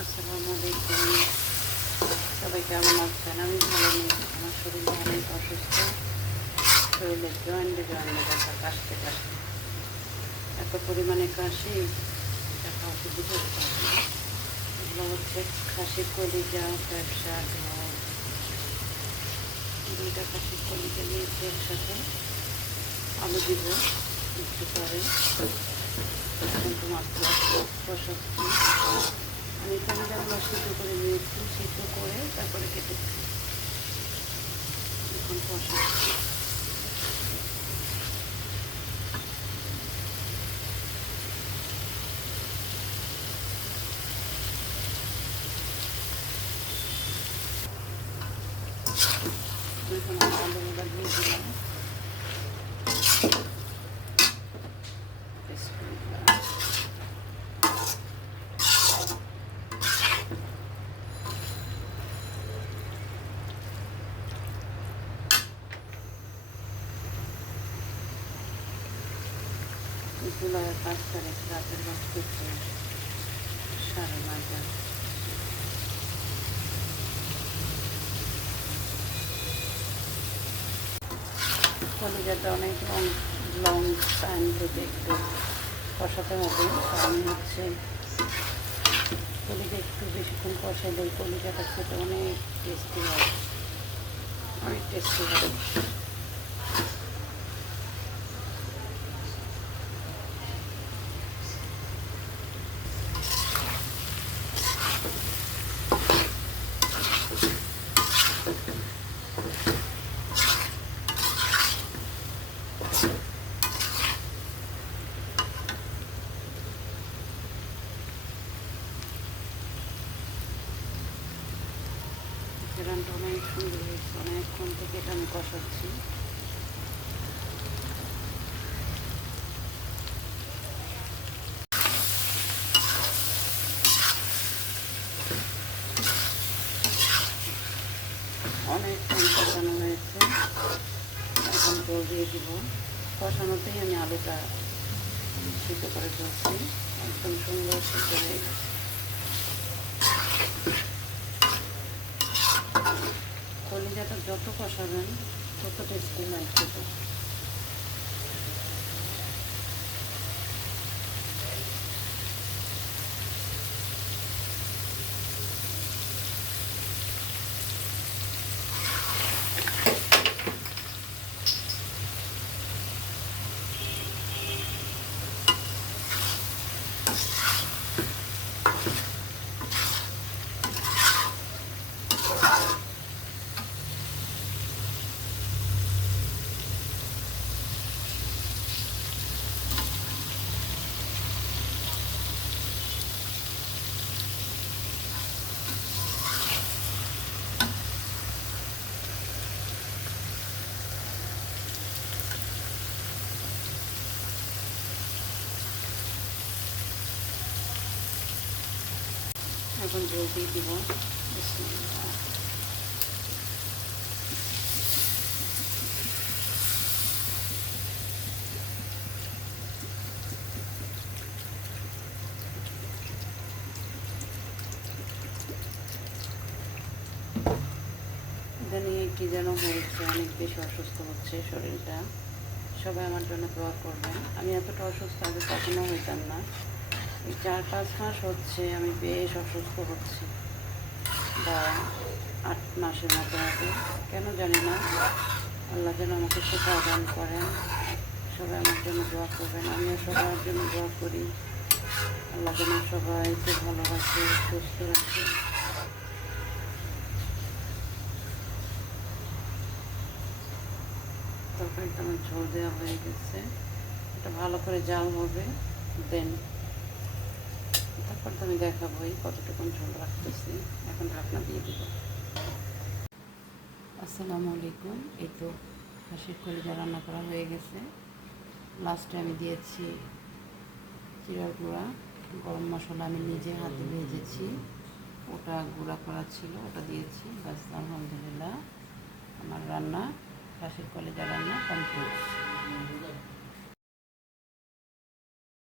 আসসালামু আলাইকুম। সবাই কেমন আছেন? আমি ভালো নেই, আমার শরীর অনেক অসুস্থ। শরীরের জয়েন্টে ব্যথা, কাশতে কাশতে এত পরিমাণে কাশি, এটা কাউকে বুঝাতে পারবে না। এগুলো হচ্ছে খাসির কলিজা, ব্যবসা, ঢোল, দুইটা খাসির কলিজা দিয়েছি একসাথে। আলু দিব একটু পরে, কিন্তু মাত্র কষাচ্ছি। আমি কলিজাগুলো সিদ্ধ করে নিয়েছি, সিদ্ধ করে তারপরে কেটেছি। এখন কষাচ্ছি। এখন আমি আলুগুলো দিয়ে দিলাম। চুলায় 5 তারিখ রাতের বাস করছে 9:30। কলিজাটা অনেক লং টাইম থেকে একটু কষাতে হবে। আমি হচ্ছে কলিজা একটু বেশিক্ষণ কষাইলে কলিজাটা খেতে অনেক টেস্টি হয়, অনেক টেস্টি হয়। রান্নাটা অনেক সুন্দর হয়েছে, অনেকক্ষণ থেকে এটা আমি কষাচ্ছি। অনেকক্ষণ কষানো হয়েছে, এখন জল দিয়ে দিব। কষানোতেই আমি আলুটা সিদ্ধ করে ফেলছি, একদম সুন্দর সিদ্ধ হয়ে গেছে। কলিজাটা যত কষাবেন তত টেস্টি হয় খেতে। এখন জল দিয়ে দিব। বিসমিল্লাহ। ইদানিং কি যেন হয়েছে, অনেক বেশি অসুস্থ হচ্ছে শরীরটা। সবাই আমার জন্য দোয়া করবেন। আমি এতটা অসুস্থ আগে কখনো হইতাম না। এই 4-5 মাস হচ্ছে আমি বেশ অসুস্থ হচ্ছি, বা 8 মাসের মতো হবে, কেন জানি না। আল্লাহ যেন আমাকে শিফা দান করেন। সবাই আমার জন্য দোয়া করবেন, আমিও সবার জন্য দোয়া করি। আল্লাহ যেন সবাইকে ভালো রাখে, সুস্থ রাখে। তরকারিটা আমার ঝোল দেওয়া হয়ে গেছে, এটা ভালো করে জাল হবে। দেন তারপর তো আমি দেখাবোই কতটুকুন ঝোল রাখতেছি। এখন ঢাকনা দিয়ে দিব। আসসালামু আলাইকুম। এই তো খাসির কলিজা রান্না করা হয়ে গেছে। লাস্টে আমি দিয়েছি জিরার গুঁড়া, গরম মশলা আমি নিজে হাতে ভেজেছি, ওটা গুঁড়া করা ছিল, ওটা দিয়েছি। বাস, আলহামদুলিল্লাহ আমার রান্না, খাসির কলিজা রান্না কমপ্লিট।